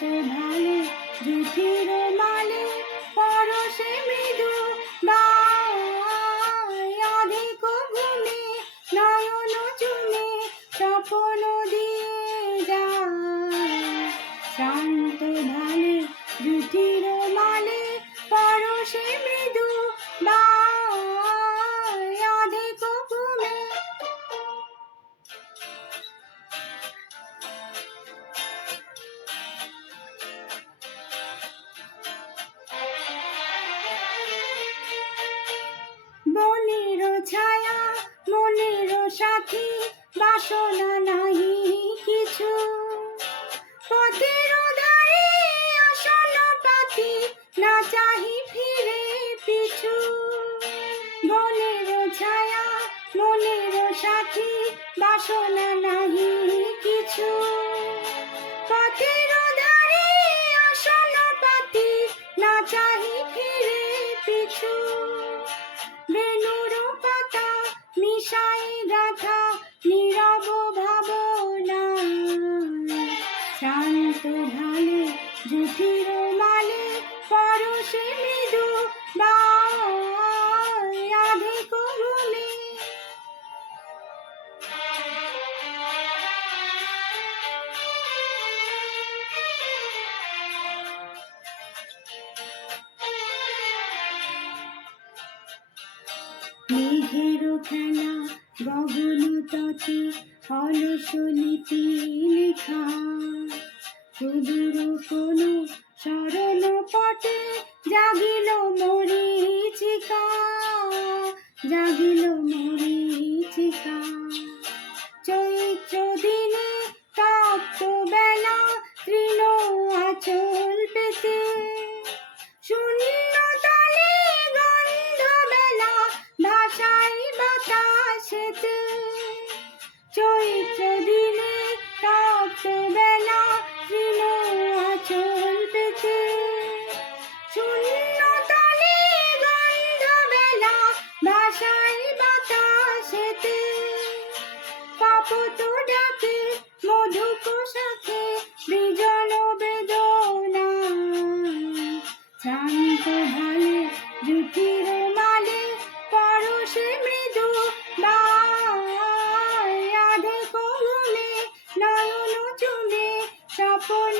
ভালে জুঠির মালে পরশে মৃদু বাধিক ঘুমে নয়ন চুমে স্বপ্ন দিয়ে যায় শান্ত ভালে জুঠির মালে পরশে মৃদু বাধিক ঘুমে। বনের ছায়া মনের সাথী বাসনা নাহি কিছু পথের ধারে আসন পাতি না চাহি ফিরে পিছু। বনের ছায়া মনের সাথী বাসনা নাহি কিছু পথের ধারে আসন পাতি না চাহি ফিরে পিছু। বেলুর পাতা মিশাই গাথা নীরব ভাবনা শান্ত ঢালে জুঠির মালে পরশে মৃদু বাধিক ঘুমে। মেঘের খেলা গগন তটে অলস লিপি লেখা সুদূর কোনো স্মরণ পটে জাগিল মরীচিকা জাগিল মরীচিকা। চৈত্র দিনে তপ্ত বেলা তৃণ আঁচল পেতে শূন্য তলে গন্ধ বেলা ভাষাই বাতাসেতে। চৈত্র দিনে তপ্ত বেলা তৃণ আঁচল পেতে শূন্য তলে গন্ধ বেলা ভাষাই বাতাসেতে। কপত ডাকে মধুক শাখে বিজন বেদনা শান্ত ভালে জুঠির মালে পরশে মৃদু বাধিক ঘুমে নয়ন চুমে স্বপ্ন